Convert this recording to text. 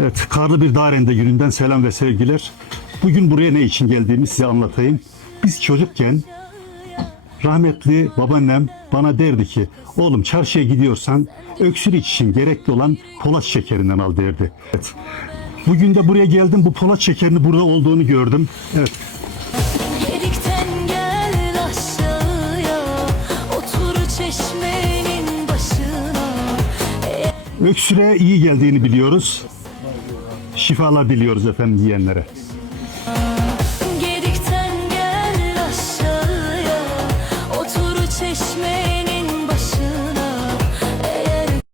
Evet, karlı bir Darende gününden selam ve sevgiler. Bugün buraya ne için geldiğimi size anlatayım. Biz çocukken rahmetli babaannem bana derdi ki, oğlum çarşıya gidiyorsan öksürük için gerekli olan polat şekerinden al derdi. Evet. Bugün de buraya geldim, bu polat şekerini burada olduğunu gördüm. Evet. Gedikten gel aşağıya, otur çeşmenin başına. Öksürüğe iyi geldiğini biliyoruz. Şifalar diliyoruz efendim yiyenlere.